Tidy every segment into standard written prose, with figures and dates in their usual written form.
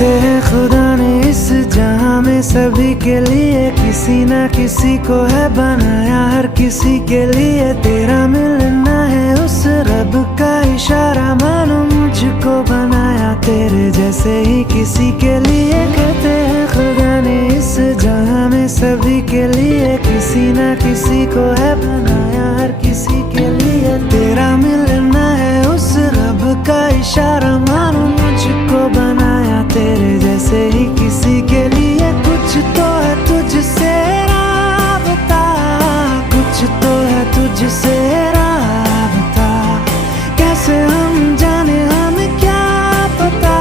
कहते हैं खुदा ने इस जहां में सभी के लिए किसी ना किसी को है बनाया, हर किसी के लिए तेरा मिलना है उस रब का इशारा, मानो मुझको बनाया तेरे जैसे ही किसी के लिए। कहते हैं खुदा ने इस जहां में सभी के लिए किसी ना किसी को है बनाया, हर किसी के लिए तेरा मिलना है उस रब का इशारा, मानो मुझको बनाया तेरे जैसे ही किसी के लिए। कुछ तो है तुझसे राबता, कुछ तो है तुझसे राबता, कैसे हम जाने हमें क्या पता,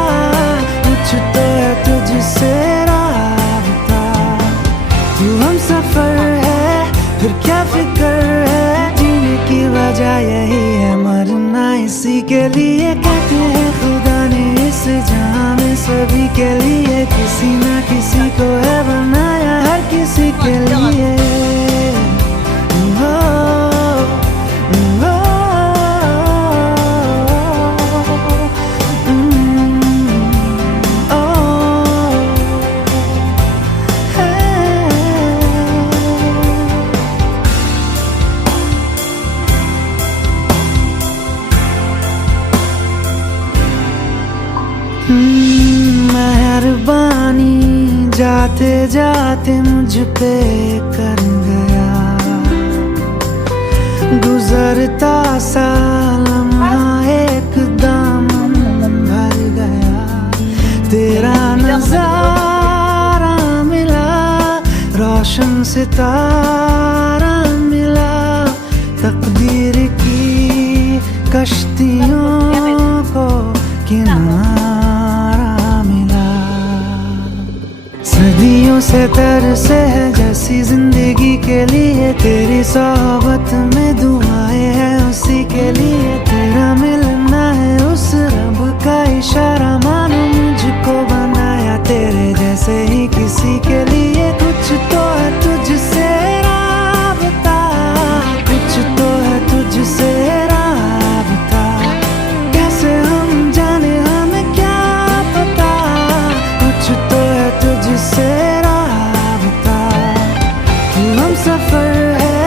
कुछ तो है तुझसे राबता। तू हम सफर है फिर क्या फिक्र है, जीने की वजह यही है मरना इसी के लिए। कहते हैं खुदा ने इस जहां में सभी के लिए किसी ना किसी को है बनाया, हर किसी के लिए। मेहरबानी जाते जाते मुझ पे कर गया, गुजरता सा लम्हा एकदम भर गया, तेरा नजारा मिला, रोशन सितारा मिला, तकदीर की कश्तियों को किनारा मिला। सदियों से तरसे है जैसी जिंदगी के लिए, तेरी सोहबत में दुआएं हैं उसी के लिए, तेरा मिलना है उस रब का इशारा, मानो मुझको बनाया तेरे जैसे ही किसी के लिए। कुछ तो है तुझसे राबता, कुछ तो है तुझसे राबता, कैसे हम जाने हमें क्या पता, कुछ तो है तुझसे राबता। तू हम सफर है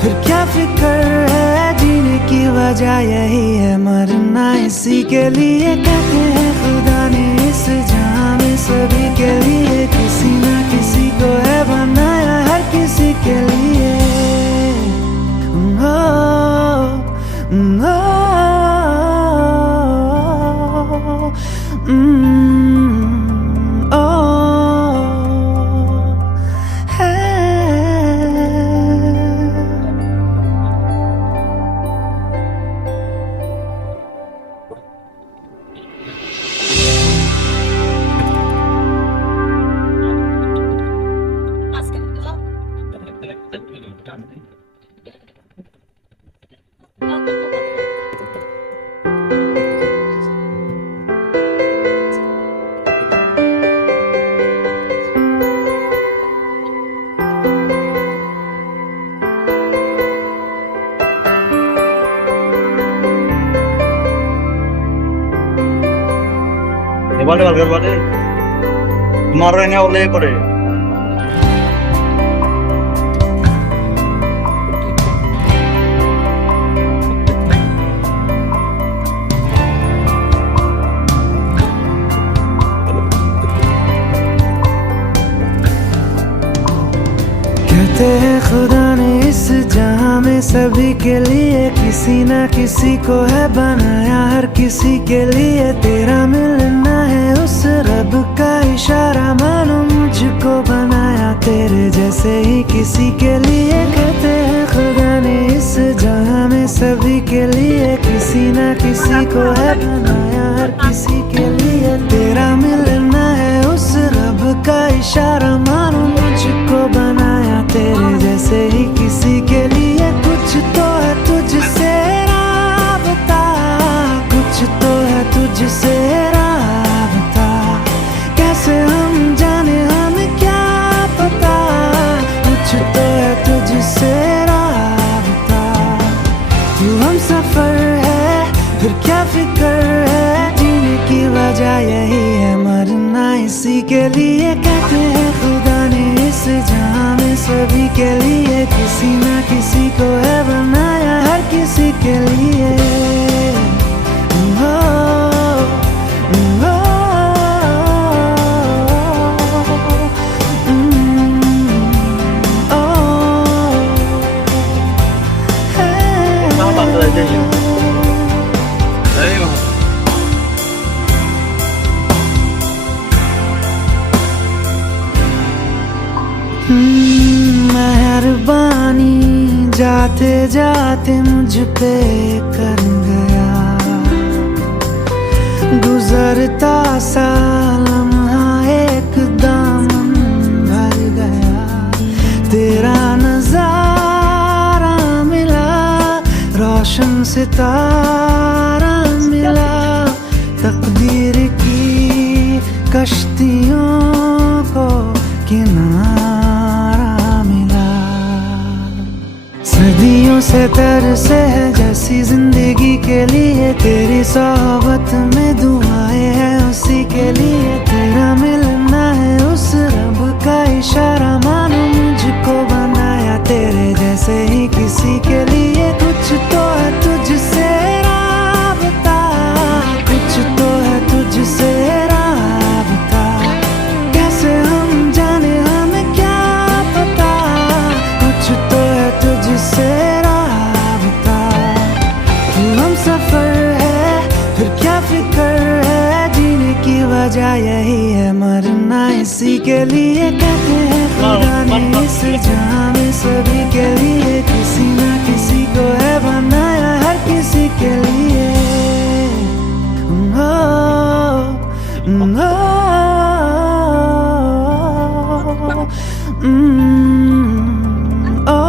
फिर क्या फिक्र है, जीने की वजह यही है मरना इसी के लिए। कहते हैं खुदा ने इस जहां में सभी के लिए किसी ना किसी को है बनाया, हर किसी के लिए। Vale, vale, vale. Marranya oleh pare. कहते हैं खुदा ने इस जहां में सभी के लिए किसी ना किसी को है बनाया, हर किसी के लिए तेरा मिलना है उस रब का इशारा, मानो मुझको बनाया तेरे जैसे ही किसी के लिए। कहते हैं खुदा ने इस जहां में सभी के लिए किसी ना किसी को है बनाया, हर किसी के लिए तेरा मिलना है उस रब का इशारा, मानो मुझको बनाया तेरे जैसे ही किसी के लिए। कुछ तो है तुझसे राबता, कुछ तो है तुझसे राबता, कैसे हम जाने हमें क्या पता, कुछ तो है तुझसे राबता। तू हम सफर है फिर क्या फिक्र है, जीने की वजह यही है मरना इसी के लिए। कहते हैं खुदा ने इस जहां में सभी के लिए किसी ना किसी को है बनाया, हर किसी के लिए। ओ, ओ, मेहरबानी जाते जाते मुझ पे कर गया, गुजरता सा लम्हा एकदम भर गया। तेरा नजारा मिला, रोशन सितारा मिला, तकदीर की कश्तियों को किनारा मिला। सदियों से तरसे है जैसी जिंदगी के लिए, तेरी सोहबत में दुआएं हैं उसी के लिए। तेरा मिलना है उस रब का इशारा, मानो मुझको बनाया तेरे जैसे ही किसी के लिए। कुछ तो है तुझसे राबता, कुछ तो है तुझसे राबता, कैसे हम जाने हमें क्या पता। कुछ तो है तुझसे राबता, तू हम सफर है फिर क्या फिक्र है। जीने की वजह यही है मरना इसी के लिए। कहते हैं खुदा ने इस जहां में सभी के लिए किसी ना किसी को है बनाया, हर किसी के लिए। ओ, ओ,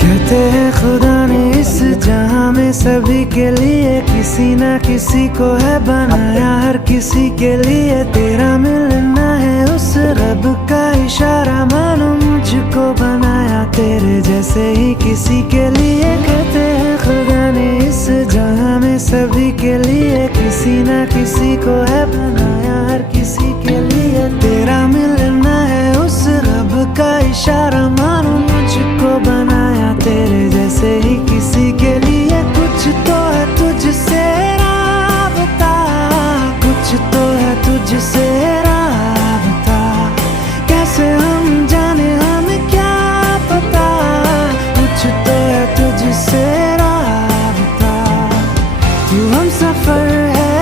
कहते हैं खुदा ने इस जहां में सभी के लिए किसी ना किसी को है बनाया, हर किसी के लिए। तेरा मिलना है उस रब का इशारा, मानो मुझको बनाया तेरे जैसे ही किसी के लिए। कहते हैं खुदा ने इस जहां में सभी के लिए किसी ना किसी को है बनाया, हर किसी के लिए। तेरा मिलना है उस रब का इशारा, मानो मुझको बनाया तेरे जैसे ही किसी के लिए। कुछ तो है तुझसे राबता, कुछ तो है तुझसे राबता, कैसे हम जाने हमें क्या पता। कुछ तो है तुझसे राबता, तू हम सफर है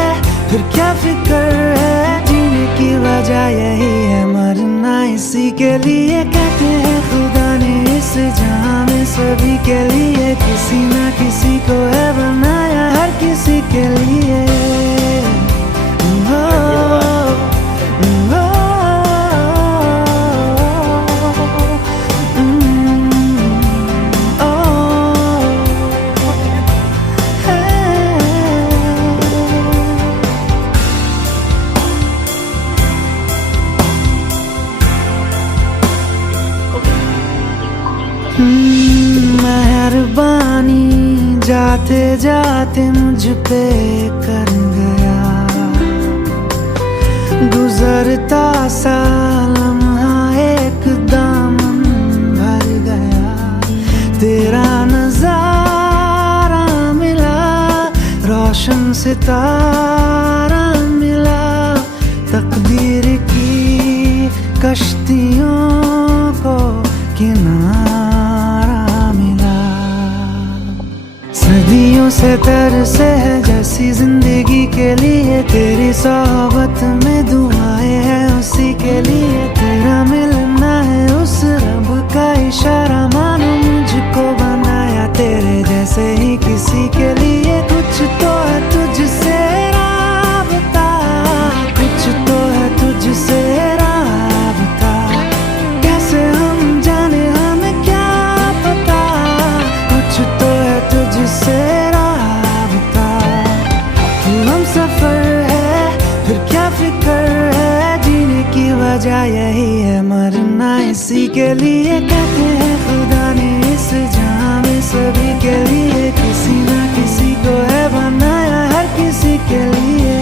फिर क्या फिक्र है। जीने की वजह यही है मरना इसी के लिए। कहते हैं खुदा ने इस जहां में सभी के लिए किसी ना किसी को है बनाया, हर किसी के लिए। ओ, ओ, मेहरबानी जाते जाते मुझ पे कर गया, गुजरता सा लम्हा एकदम भर गया। तेरा नजारा मिला, रोशन सितारा मिला, तकदीर की कश्तियों को किनारा मिला। सदियों से तरसे है जैसी जिंदगी के लिए, तेरी सोहबत में दुआएं हैं उसी के लिए। तेरा मिलना है उस रब का इशारा, मानो मुझको बनाया तेरे जैसे ही किसी के लिए। कुछ तो है तुझसे राबता, कुछ तो है तुझसे राबता, कैसे हम जाने हमें क्या पता। कुछ तो है तुझसे राबता, तू हम सफर है फिर क्या फिक्र है। जीने की वजह यही है, मरना इसी के लिए। कहते हैं खुदा ने इस जहां में सभी के लिए किसी ना किसी को है बनाया, हर किसी के लिए।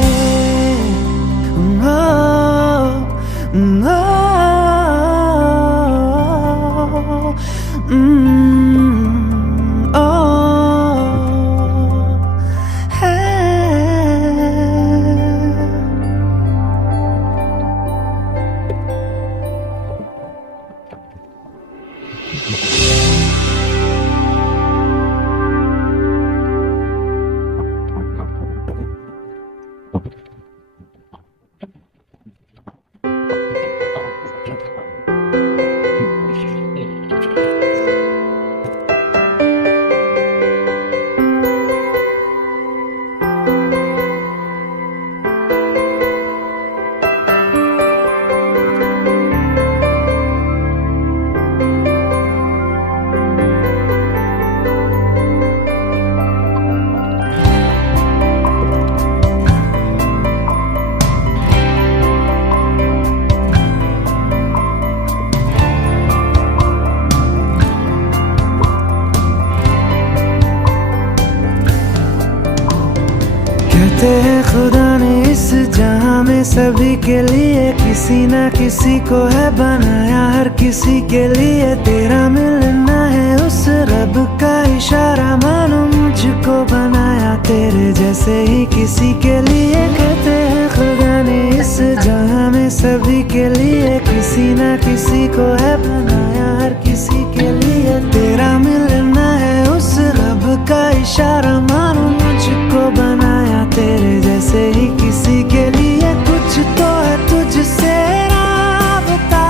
कहते हैं खुदा ने इस जहां में सभी के लिए किसी ना किसी को है बनाया, हर किसी के लिए। तेरा मिलना है उस रब का इशारा, मानो मुझको बनाया तेरे जैसे ही किसी के लिए। कहते हैं खुदा ने इस जहां में सभी के लिए किसी ना किसी को है बनाया, हर किसी के लिए। तेरा मिलना है उस रब का इशारा, मानो मुझको बनाया तेरे जैसे ही किसी के लिए। कुछ तो है तुझसे राबता,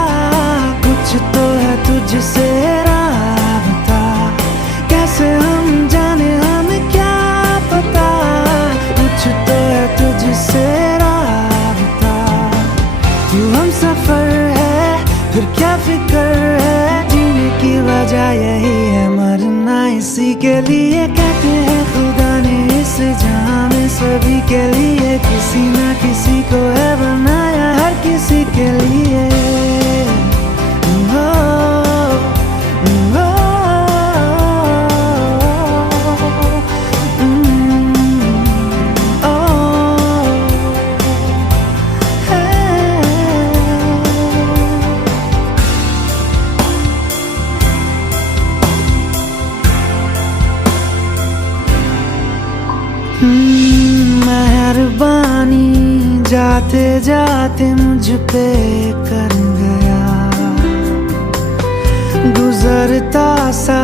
कुछ तो है तुझसे राबता, कैसे हम जाने हमें क्या पता। कुछ तो है तुझसे राबता, तू हम सफर है फिर क्या फिक्र है। जीने की वजह यही है, मरना इसी के लिए। कहते हैं खुदा ने इस जहां में सभी के लिए किसी ना किसी को है बनाया, हर किसी के लिए। मेहरबानी जाते जाते मुझ पे कर गया, गुजरता सा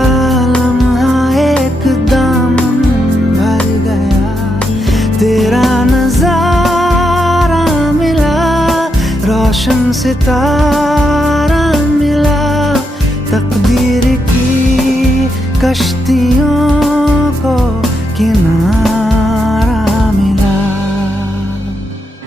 लम्हा एकदम भर गया। तेरा नजारा मिला, रोशन सितारा मिला, तकदीर की कश्तियों को किनारा मिला।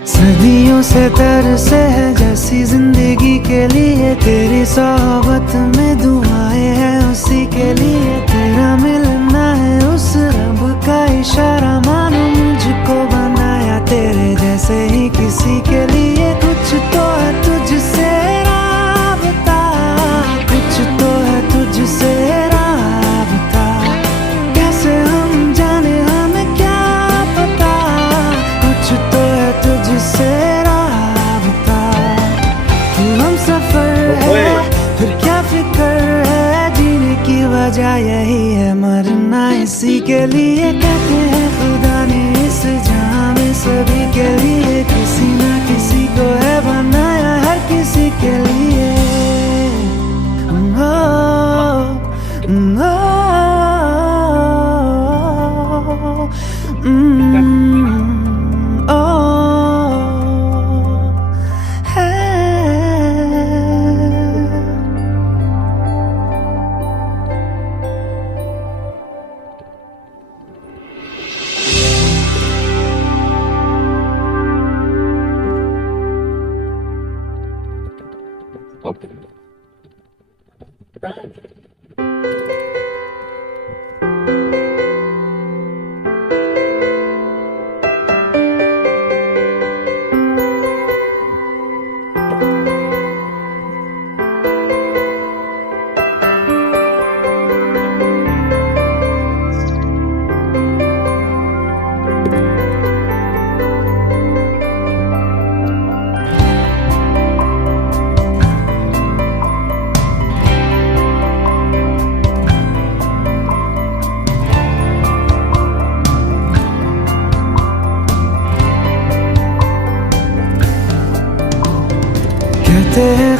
सदियों से तरसे है जैसी जिंदगी के लिए, तेरी सोहबत में दुआएं हैं उसी के लिए। तेरा मिलना है उस रब का इशारा, मानो मुझको बनाया तेरे जैसे ही किसी के लिए। कुछ तो है तुझसे राबता, कुछ तो है तुझसे राबता, कैसे हम जाने हमें क्या पता। कुछ तो है तुझसे राबता, तू हम सफर है फिर क्या फिक्र है। जीने की वजह यही है, मरना इसी के लिए। कहते हैं खुदा ने इस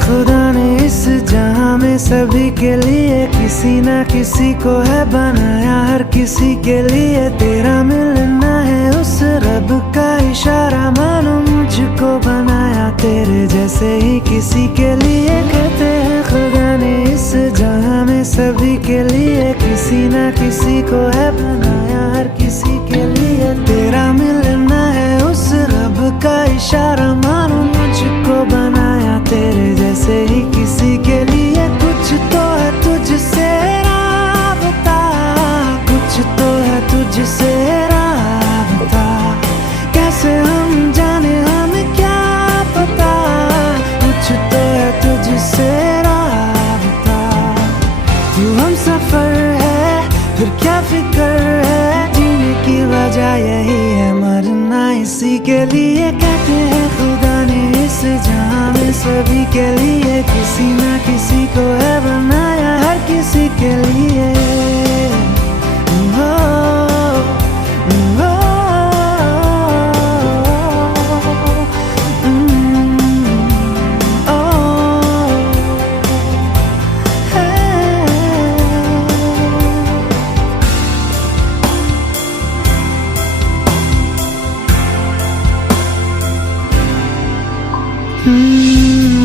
खुदा ने इस जहां में सभी के लिए किसी ना किसी को है बनाया, हर किसी के लिए तेरा मिलना है उस रब का इशारा। मानो मुझको बनाया तेरे जैसे ही किसी के लिए। कहते हैं खुदा ने इस जहां में सभी के लिए किसी ना किसी को है बनाया, हर किसी के लिए तेरा मिलना है उस रब का इशारा। मानो मुझको बनाया तेरे जैसे ही किसी के लिए। कुछ तो है तुझसे राबता, कुछ तो है तुझसे राबता, कैसे हम जाने हमें क्या पता। कुछ तो है तुझसे राबता, तू हम सफर है फिर क्या फिक्र है। जीने की वजह यही है, मरना इसी के लिए। कहते हैं खुदा ने इस जहां में सभी के लिए किसी ना किसी को है बनाया, हर किसी के लिए।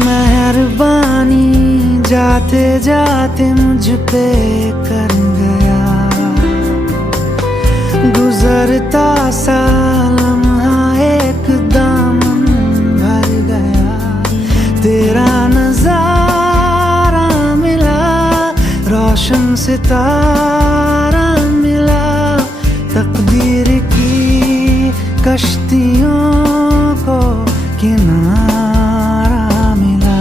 मेहरबानी जाते जाते मुझ पे कर गया, गुजरता सा लम्हा एकदम भर गया। तेरा नजारा मिला, रोशन सितारा मिला, तकदीर की कश्तियों को किनारा मिला।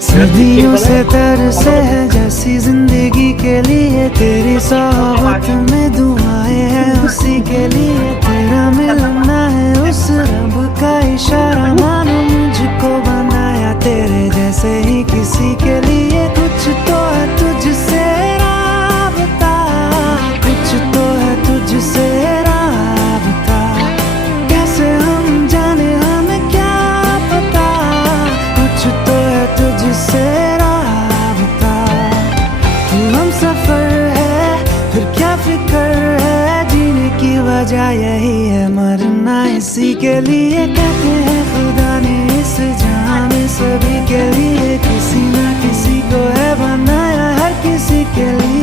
सदियों से तरसे है जैसी जिंदगी के लिए, तेरी सोहबत में दुआएं हैं उसी के लिए। तेरा मिलना है उस रब का इशारा। मानो मुझको बनाया तेरे जैसे ही किसी के लिए। कुछ तो है तुझसे राबता, कुछ तो है तुझसे राबता, कैसे हम जाने हमें क्या पता। कुछ तो है तुझसे राबता, तू हम सफर है फिर क्या फिक्र है। जीने की वजह यही है, मरना इसी के लिए। कहते हैं खुदा ने इस जहां में सभी के लिए किसी ना किसी को है बनाया, हर किसी के लिए।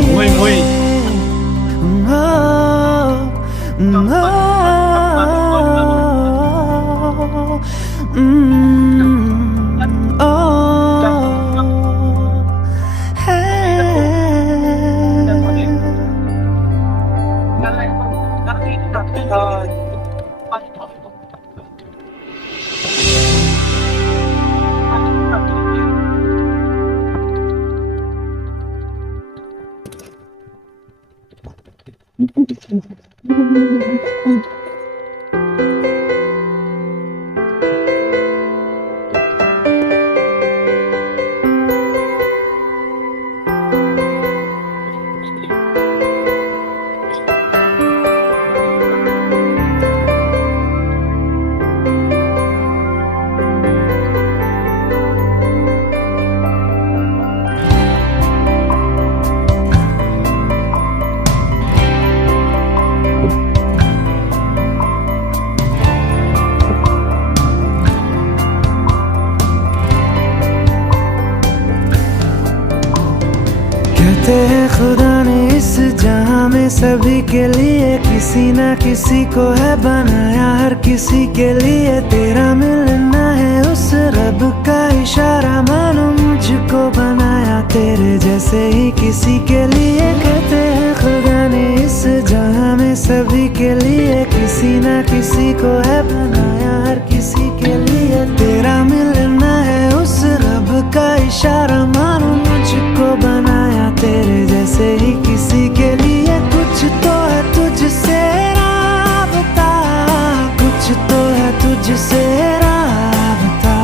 कहते हैं खुदा ने इस जहां में सभी के लिए किसी ना किसी को है बनाया, हर किसी के लिए तेरा मिलना है उस रब का इशारा। मानो मुझको बनाया तेरे जैसे ही किसी के लिए। कहते हैं खुदा ने इस जहां में सभी के लिए किसी ना किसी को है बनाया, हर किसी के लिए तेरा मिलना है उस रब का इशारा। मानो मुझको बनाया तेरे जैसे ही किसी के लिए। कुछ तो है तुझसे राबता, कुछ तो है तुझसे राबता,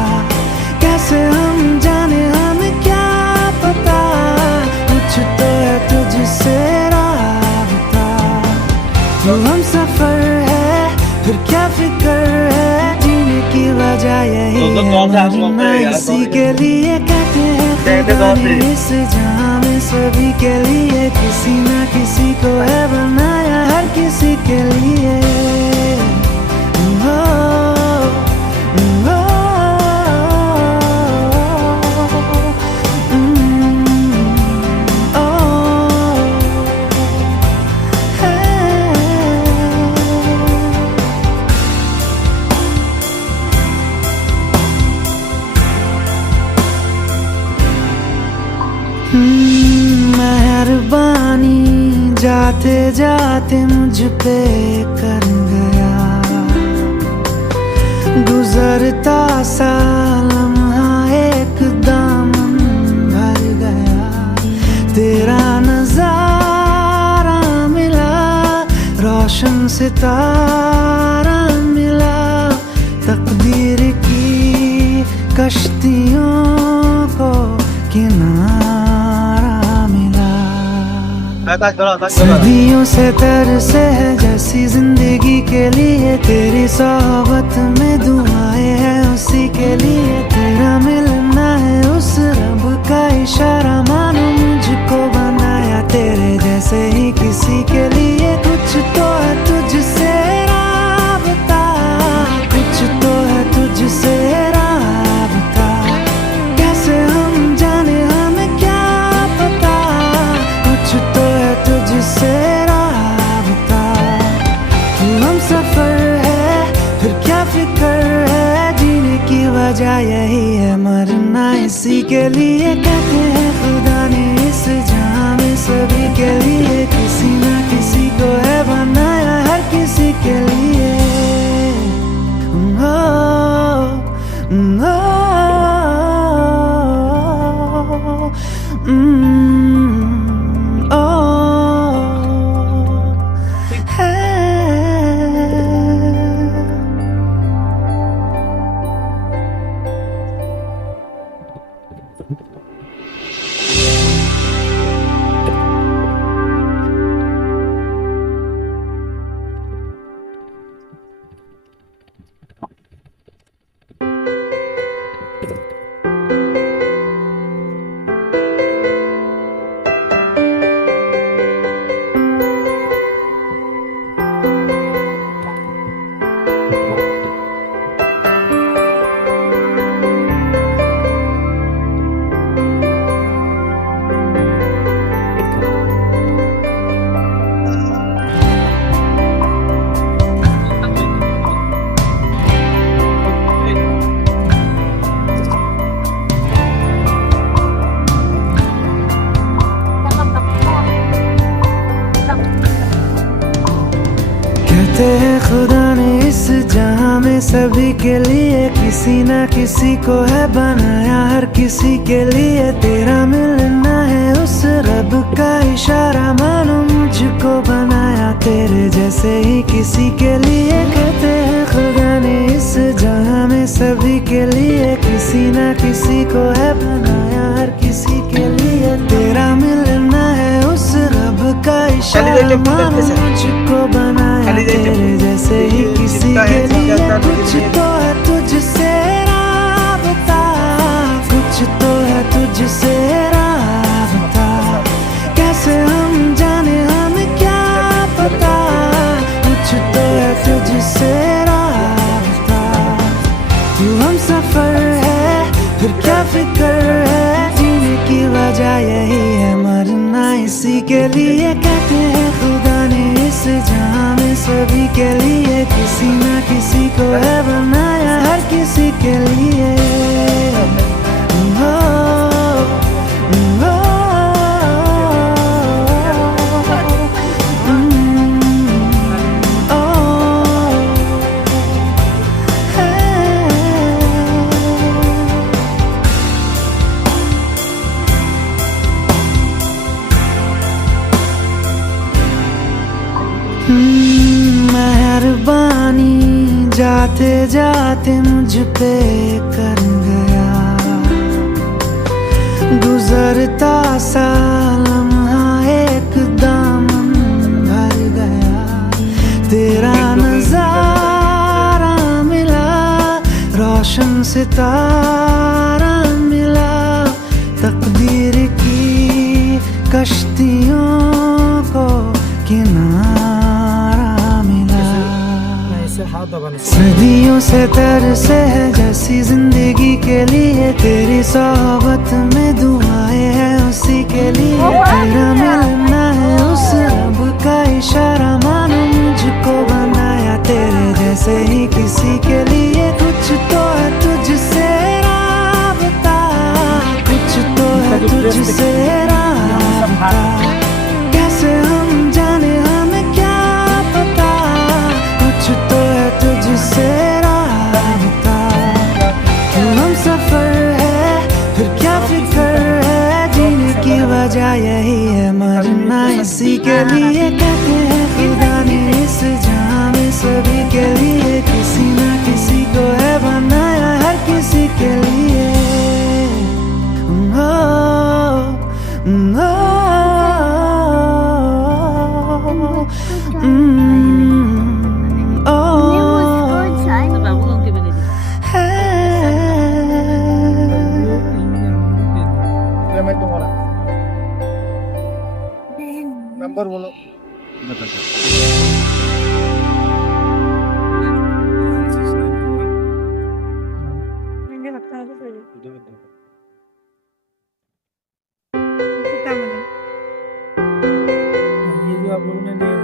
कैसे हम जाने हमें क्या पता। कुछ तो है तुझसे राबता, तू हम सफर है फिर क्या फिक्र है। जीने की वजह वजह यही तो है कौन सा आप मरना बोलते हैं यार? इसी के लिए कहते हैं कहते खुदा कौन ने से? इस जहां में सभी के लिए किसी ना किसी को है बनाया हर किसी के लिए ओ, ओ, मेहरबानी जाते जाते मुझ पे कर गया गुजरता सा लम्हा एक दामन भर गया तेरा नजारा मिला रोशन सितारा मिला तकदीर की कश्तियों को किनारा मिला सदियों से तरसे है जैसी जिंदगी के लिए तेरी सोहबत में दुआएं हैं उसी के लिए तेरा मिलना है उस रब का इशारा मानो मुझको बनाया तेरे जैसे ही किसी के लिए कुछ तो है तुझसे राबता कुछ तो है तुझसे राबता कैसे हम जाने हमें क्या पता कुछ तो है तुझसे राबता तू हम सफर है फिर क्या फिक्र है जीने की वजह यही है मरना इसी के लिए कहते हैं खुदा ने इस जहां में सभी के लिए किसी ना किसी को है बनाया हर किसी के लिए ओ, कहते हैं खुदा ने इस जहां में सभी के लिए किसी ना किसी को है बनाया हर किसी के लिए तेरा मिलना है उस रब का इशारा मानो मुझको बनाया तेरे जैसे ही किसी के लिए कहते हैं खुदा ने इस जहां में सभी के लिए किसी ना किसी को है बनाया हर किसी के लिए तेरा मिलना है उस रब का इशारा मानो मुझको बनाया तेरे जैसे ही किसी के लिए कुछ तो है तुझसे राबता कुछ तो है तुझसे राबता कैसे हम जाने हमें क्या पता कुछ तो है तुझसे राबता तू हम सफर है फिर क्या फिक्र है जीने की वजह यही है मरना इसी के लिए कहते हैं खुदा ने इस जहां में सभी के लिए किसी ना किसी को है बनाया हर किसी के लिए ओ, ओ, मेहरबानी जाते जाते मुझ पे कर गया गुजरता सा लम्हा एक दामन भर गया तेरा नजारा मिला रोशन रोशन सितारा मिला, तकदीर की कश्तियों को किनारा मिला। सदियों से तरसे है जैसी जिंदगी के लिए, तेरी सोहबत में दुआएं हैं उसी के लिए। तेरा मिलना है उस रब का इशारा, मानो मुझको बनाया तेरे जैसे ही किसी के लिए। कुछ तो है तुझसे राबता, कुछ तो है तुझसे राबता, कैसे हम जाने हमें क्या पता। कुछ तो है तुझसे राबता, क्यों हम सफर है फिर क्या फिक्र है। जीने की वजह यही है, मरना इसी के लिए। कहते हैं खुदा ने इस जहां में सभी के लिए किसी ना किसी को है बनाया, हर किसी के लिए। नंबर बोलो। ये जो आप लोगों ने लिए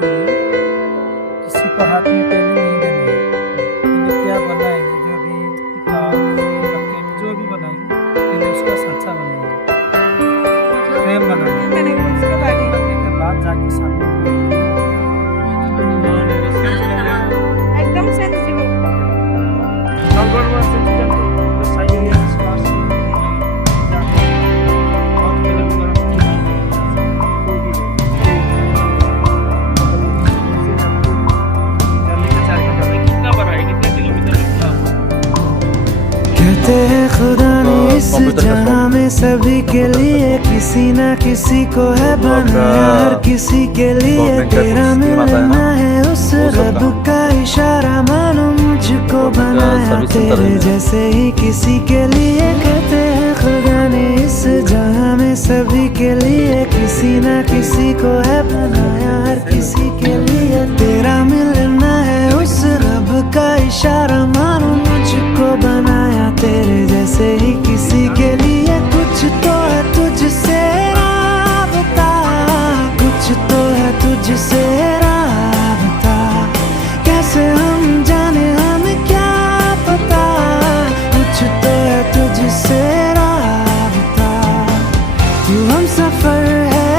किसी को हाथ में पहले नहीं देना है। इन्हें क्या बनाएंगे, जो भी किताब जो भी बनाएंगे इन्हें उसका सच्चा बनाएंगे, फ्रेम बनाएंगे। बनने के बाद जाके सामने एकदम सेंसिटिव कहते हैं खुदा ने इस जहां में सभी के लिए किसी ना किसी को है बनाया, हर किसी के लिए। तेरा मिलना है उस रब का इशारा, मानो मुझको बनाया तेरे जैसे ही किसी के लिए। कहते हैं खुदा ने इस जहां में सभी के लिए किसी ना किसी को है बनाया, हर किसी के लिए। तेरा मिलना है उस रब का इशारा, मानो मुझको बनाया तेरे जैसे ही किसी के लिए। कुछ तो है तुझसे राबता, कुछ तो है तुझसे राबता, कैसे हम जाने हमें क्या पता। कुछ तो है तुझसे राबता, क्यों हम सफर है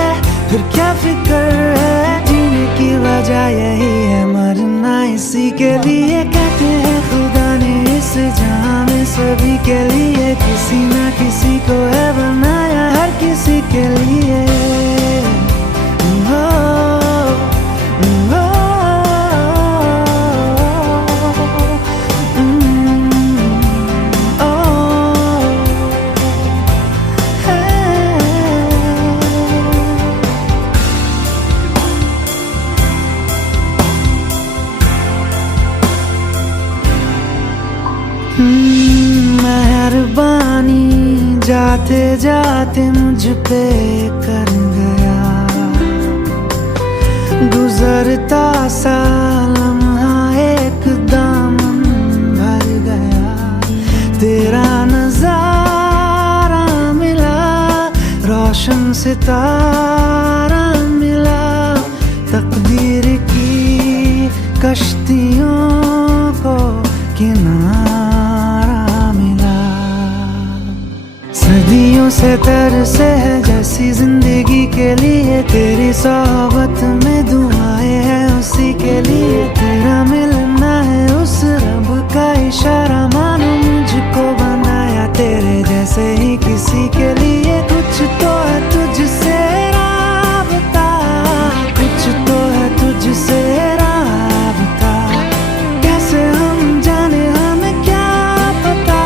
फिर क्या फिक्र है। जीने की वजह यही है, मरना इसी के लिए। कहते हैं खुदा ने इस जहां में सभी के लिए किसी ना किसी को है बनाया, हर किसी के लिए। मेहरबानी जाते जाते मुझ पे कर गया, गुजरता सा लम्हा एक दामन भर गया। तेरा नजारा मिला, रोशन सितारा मिला, तकदीर की कश्तियों को किनारा मिला। सदियों से तरसे है जैसी जिंदगी के लिए, तेरी सोहबत में दुआएं हैं उसी के लिए। तेरा मिलना है उस रब का इशारा, मानो मुझको बनाया तेरे जैसे ही किसी के लिए। कुछ तो है तुझसे राबता, कुछ तो है तुझसे राबता, कैसे हम जाने हमें क्या पता।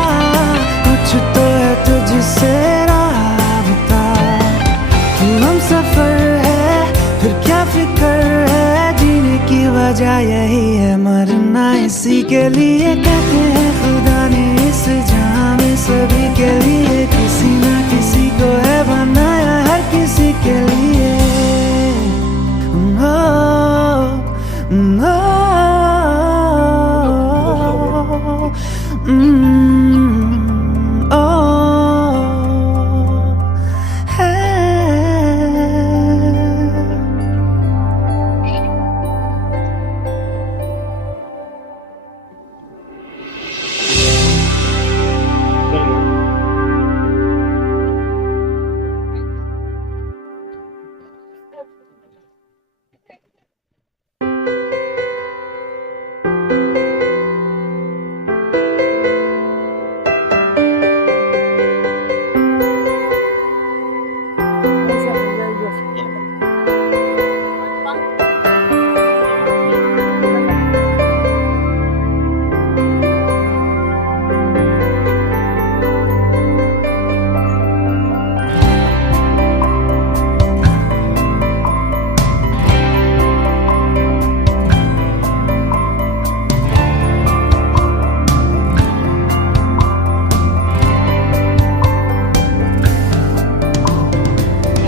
कुछ तो है तुझसे राबता, क्यों हम सफर है फिर क्या फिक्र वजह यही है मरना इसी के लिए। कहते हैं खुदा ने इस जहां में सभी के लिए किसी ना किसी को है बनाया, हर किसी के लिए।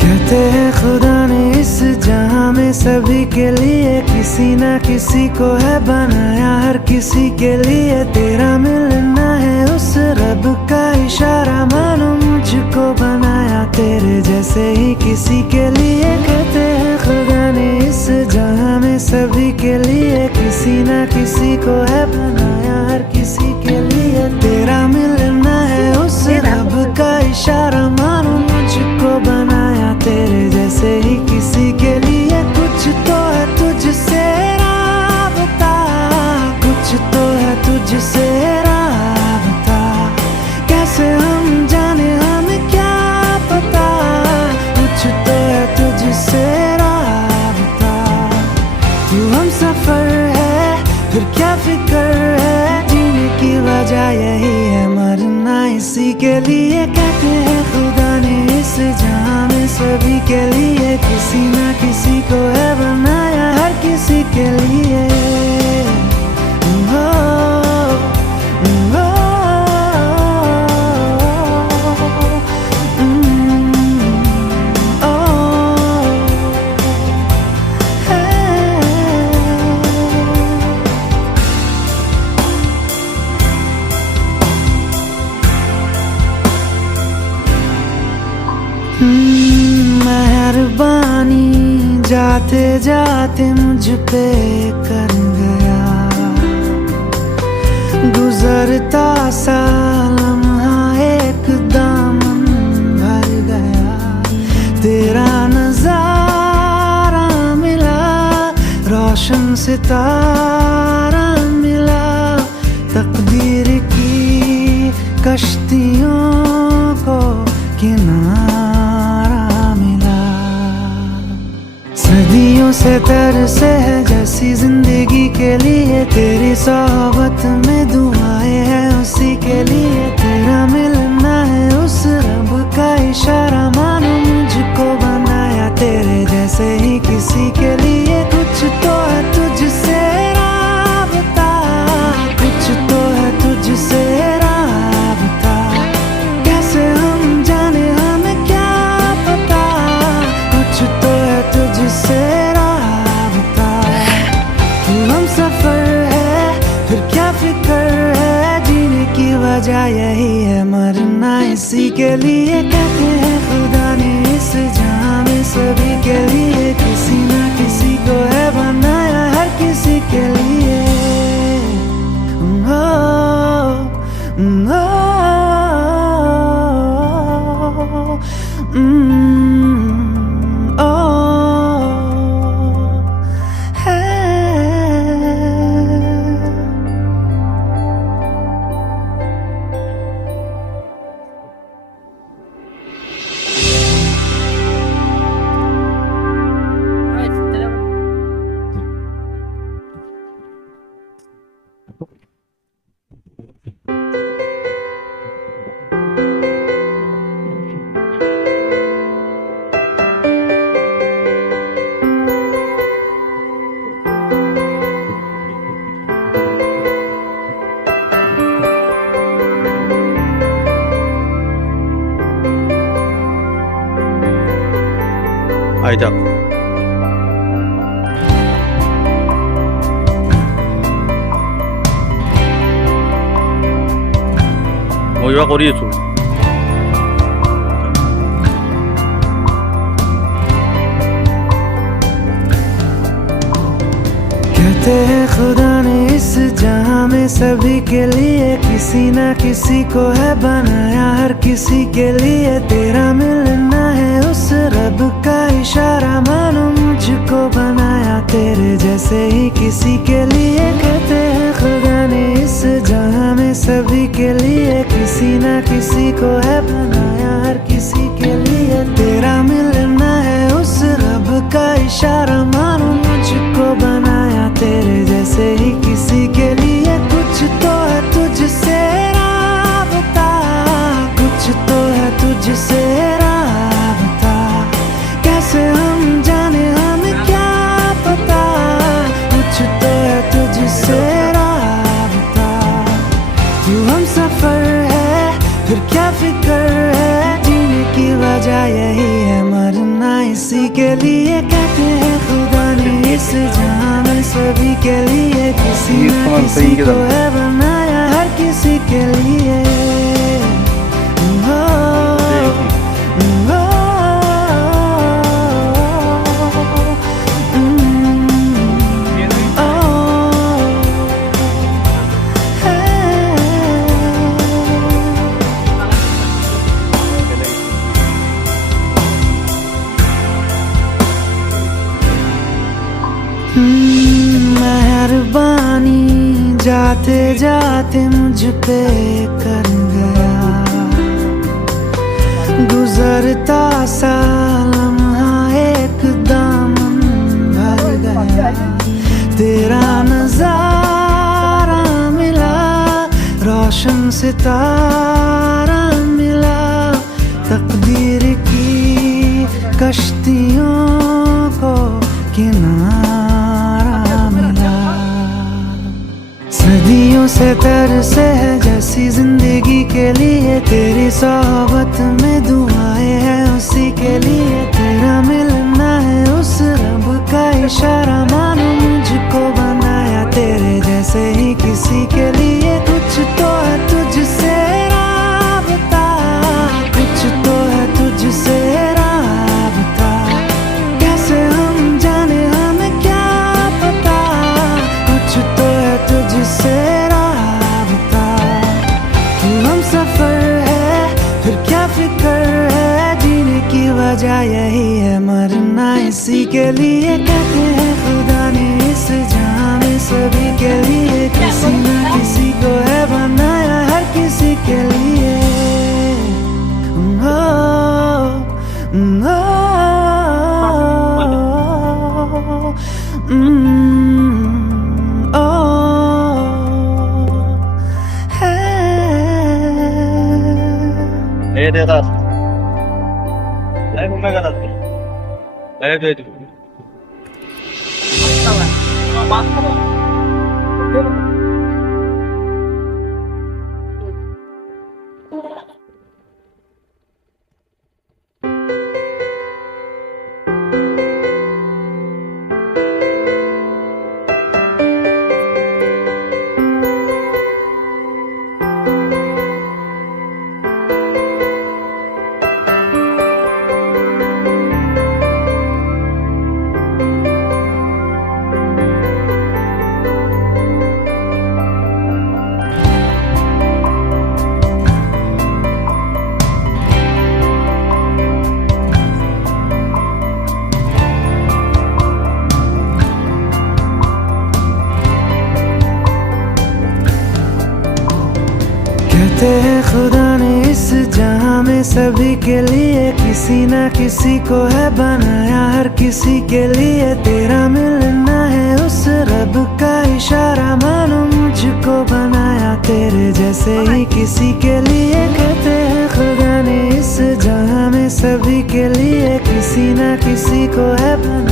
कहते हैं खुदा ने इस जहां में सभी के लिए किसी ना किसी को है बनाया, हर किसी के लिए तेरा मिलना है उस रब का इशारा। मानो मुझको बनाया तेरे जैसे ही किसी के लिए। कहते हैं खुदा ने इस जहां में सभी के लिए किसी ना किसी को है बनाया, हर किसी के लिए तेरा मिलना है उस रब का इशारा। मानो मुझको बनाया तेरे जैसे ही किसी के लिए। कुछ तो है तुझसे राबता, कुछ तो है तुझसे राबता, कैसे हम जाने हमें क्या पता। कुछ तो है तुझसे राबता, तू हम सफर है फिर क्या फिक्र है। जीने की वजह यही है मरना इसी के लिए। कहते हैं खुदा ने इस जहां में सभी के लिए किसी ना किसी को है बनाया, हर किसी के लिए। मेहरबानी जाते जाते मुझ पे कर गया, गुजरता सा लम्हा एक दामन भर गया। तेरा नजारा मिला, रोशन सितारा मिला, तकदीर की कश्तियों को किनारा मिला। सदियों से तरसे है जैसी जिंदगी के लिए, तेरी सोहबत में दुआएं हैं उसी के लिए। तेरा मिलना है उस रब का इशारा। मानो मुझको बनाया तेरे जैसे ही किसी के लिए। कुछ तो है तुझसे राबता, कुछ तो है तुझसे राबता, कैसे हम जाने हमें क्या पता। कुछ तो है तुझसे राबता, तू हम सफर है फिर क्या फिक्र है। जीने की वजह यही है मरना इसी के लिए। कहते हैं खुदा ने इस जहां में सभी के लिए किसी ना किसी को है बनाया, हर किसी के लिए। আইতা মই বা কৰি আছো कहते हैं खुदा ने इस जहां में सभी के लिए किसी ना किसी को है बनाया, हर किसी के लिए तेरा मिलना है उस रब का इशारा, मानो मुझको बनाया तेरे जैसे ही किसी के लिए। कहते हैं खुदा ने इस जहां में सभी के लिए किसी ना किसी को है बनाया, हर किसी के लिए तेरा मिलना है उस रब का इशारा, मानो मुझको बनाया तेरे जैसे ही किसी के लिए। कुछ तो है तुझसे राबता, कुछ तो है तुझसे राबता, कैसे हम जाने हमें क्या पता, कुछ तो है तुझसे राबता। तू हम सफर है फिर क्या फिक्र है, जीने की वजह यही है मरना इसी के लिए। कहते हैं खुदा ने इस जहां में सभी के लिए किसी ना किसी को है बनाया, हर किसी के लिए। मेहरबानी जाते जाते मुझ पे कर गया, गुजरता सा लम्हा एकदम भर गया, तेरा नजारा मिला, रोशन सितारा मिला, तकदीर की कश्तियों को किनारा मिला। सदियों से तरसे है जैसी जिंदगी के लिए, तेरी सोहबत में दुआएं हैं उसी के लिए, तेरा मिलना है उस रब का इशारा, मानो मुझको बनाया तेरे जैसे ही किसी के लिए। कुछ तो है तुझसे राबता, कुछ तो है तुझसे राबता, कैसे हम जाने हमें क्या पता, कुछ तो है तुझसे राबता। तू हम सफर है फिर क्या फिक्र है, जीने की वजह यही है मरना इसी के लिए। कहते हैं खुदा ने इस जहां में सभी के लिए किसी ना किसी को है बनाया, हर किसी के लिए। दे दास लाइव में गलत लाइव दे दो कहते हैं खुदा ने इस जहां में सभी के लिए किसी ना किसी को है बनाया, हर किसी के लिए तेरा मिलना है उस रब का इशारा, मानो मुझको बनाया तेरे जैसे ही किसी के लिए। कहते हैं खुदा ने इस जहां में सभी के लिए किसी ना किसी को है बनाया।